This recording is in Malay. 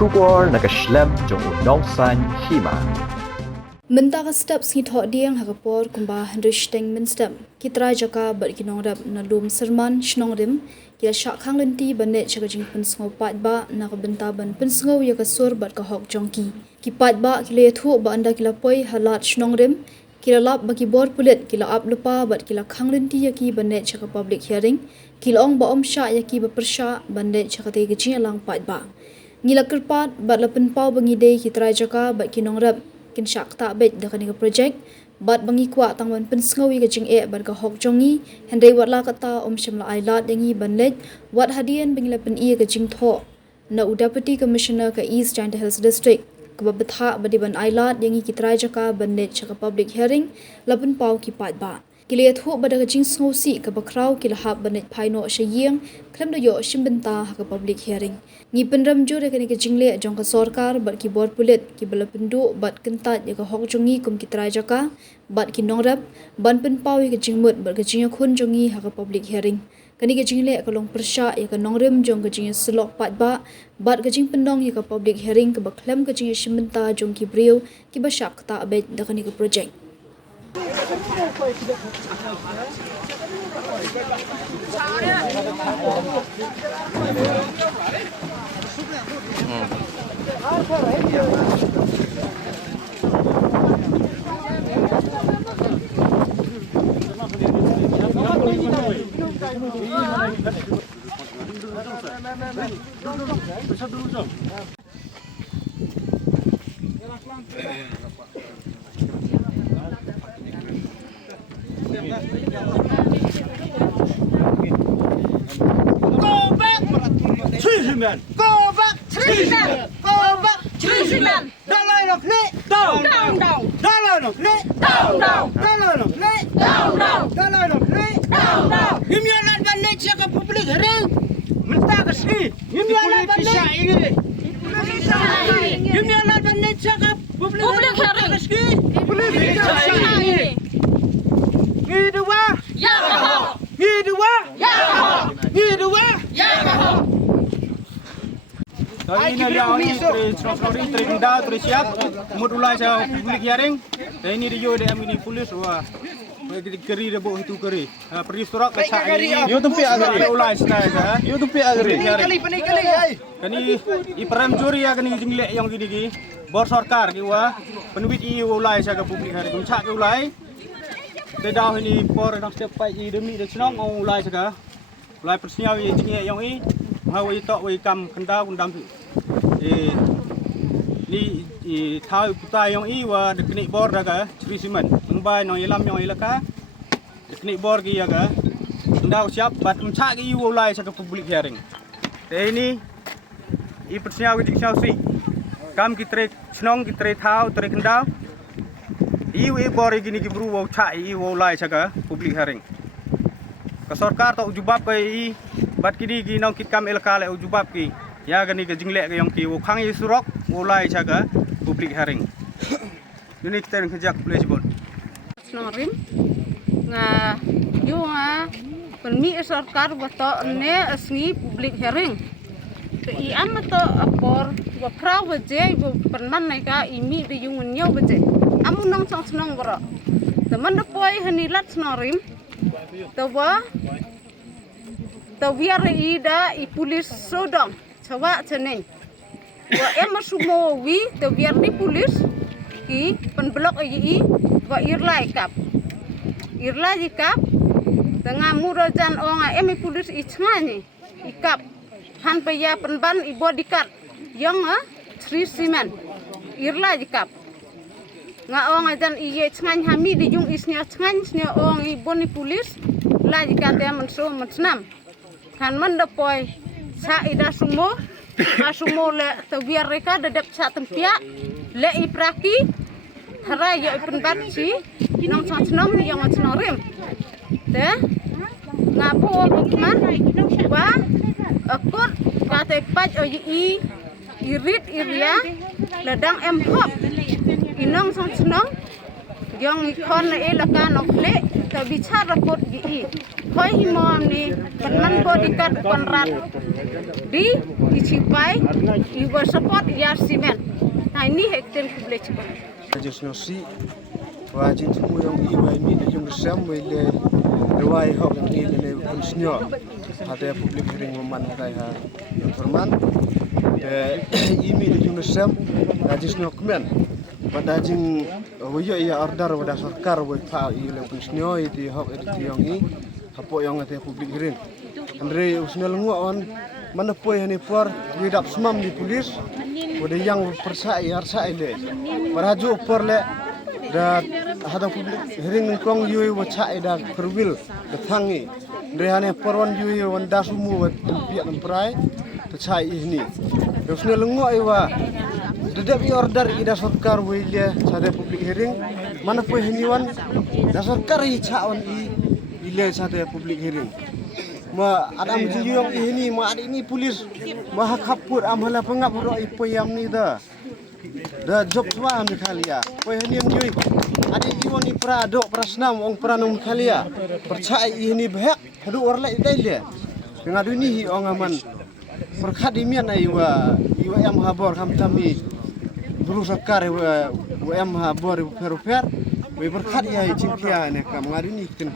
Shubor nakaslem jong unong san hima. Mentaka step singi thok diang hakapor kumba Henristeng menstem kitra jaka ber kinong rap na lum serman shnong rim kila syak khang lenti banet chaka jing pensngo pat ba na ka benta ban pensngo ya ka sur bat ka hok jongki ki pat ba kila thu ba anda kila poi halat shnong rim kila lap bagi bor pulit kila ap lupa bat kila khang lenti ya ki banet chaka public hearing kila ong ba om sya ya ki ba persya banet chaka te gajing alang pat ba ngila kerpat bat lapen pau bangi dei kitra jaka bat kinong rap kin syak tak bet dekat ni projek bat bangi kwa tangwan pensngawi ka jing ban ka hok jongi hendai wat la kata om shamla ailat dengi banlet wat hadian bangila pen ka jing tho na Deputy Commissioner ka East China Hills District ka batha badi ban ailat dengi kitrai jaka banlet chaka public hearing lapen pau ki pat ba kile thu bada ka jing sngosi ka bakrau kila hab banet phaino shayeng khlem do yo shimbenta ka public hearing ngi penram jure ka ni ka jingle jong ka sarkar bat ki bor pulit ki bala pendu bat kentat ya ka hok jongi kum ki trai jaka bat ki nongrap ban pen pau ka jingmut bat ka jing khun jongi ha ka public hearing kani ka jingle ka long persya ya ka nongrem jong ka jing slok pat ba bat ka jing pendong ya ka public hearing ka bakhlem ka jing shimbenta jong ki briu ki ba shak ta bet da kani ka project Treason! Go back! Treason! Go back! Treason! Dalai of lit! Down! Down! Down! Dalai of lit! Down! Down! Dalai of lit! Down! Down! Dalai of lit! Down! Down! Himyalan balik siya public hearing! Minta kasi! Himyalan balik! Himyalan balik siya public hearing! Public hearing! Hidwa! Yamaha! Hidwa! Yamaha! Hidwa! Yamaha! Hari ini dia orang terus terkenal terus siap mudulai saya public hearing. Dan ini dia ada ini polis wah keri debo itu keri. Pergi surat baca ini. Yo tempi agar ulai sana. Yo tempi agar. Kali. Kani i peram juri ya kani jinglek yang gini. Bor sarkar ki wah penuit i ulai saya public hearing. Kumcak ki ulai. Dah ini por nak step pai i demi de senong ulai saya. Ulai persnya jinglek yang ini. Hawai tok wai kam kenda kundam ni thau putai yang i wa deknik bor daga cri simen ngbai nong ilam yang ilaka deknik bor ki yaga kenda siap bat mcha ki ulai sa public hearing te ini i persnya ki jing si kam ki tre snong ki tre thau tre kenda i bor gini ki bru wa cha i ulai sa public hearing ka sarkar to jubab ka i bat kini ki nong kit kam elka le jubab ki ya gani ke jinglek ke yang ki wo khang yi surok ulai chaga public hearing unit ten khajak place bon snorim nga yu nga permi sarkar bato ne asni public hearing to I am to apor wa praw baje wo perman nai ka imi de yung nyo baje amu nong song snong bro teman de poi hanilat snorim to wa Tawiar ida I pulis sodong coba ceneng. Wa emasumo wi tawiar di pulis ki penblok I wa irlai kap. Irlai kap tengah murajan onga emi pulis I changani I kap han paya penban I bodyguard yang Sri Simen irlai kap. Nga onga jan I changan hami di jung isnya changan isnya ong I boni pulis lagi kate menso mensnam. Kan mendepoi sa ida sumo asumo le tawiar reka dedep sa tempia le I praki thara ya penbat si nong sanong yang snorim te ngapo man wa akut kate paj I irit iria ledang hop inong sanong yang ikon le lakan okle ta bicara kot gi koi himom ni penan bodyguard konrad di Icipai iwa support ya simen. Nah ini hekten publik cepat. Just no see. Wajin semua yang iwa ini yang bersam wile ruai hok yang ini kunsnya. Ada publik ring memantai ha informan. Ini yang bersam. Wajin no kemen. Pada jing wiyo ia order pada sarkar wai pa ile kunsnya itu hok itu yang ini. Apa yang ada publik ring. Andre usna lengu on mana poi hani por widap semam di polis. Pada yang persai harsa ile. Paraju por le da hada publik hering kong yui wacha ida perwil datangi rehane porwan yui wanda sumu wat tempiat emprai tachai ini usne lengo iwa dedap i order ida sarkar wile sade publik hering mana poi heniwan da sarkar i chaon i ile sade publik hering ma adam jiyong ini ma ada ini polis ma hakapur amhala pengapuro ipayam ni da job semua ambil kaliya. Kau ini menjui. Adik iwan ni pradok prasnam orang pranum kaliya. Percaya ini bahak. Hadu orang lain dah dia. Dengan dunia orang aman. Perkat dimian iwa yang habor kami kami dulu sekar iwa yang habor iwa per. Iwa perkat ia cingkia ni kami ngadu ni kita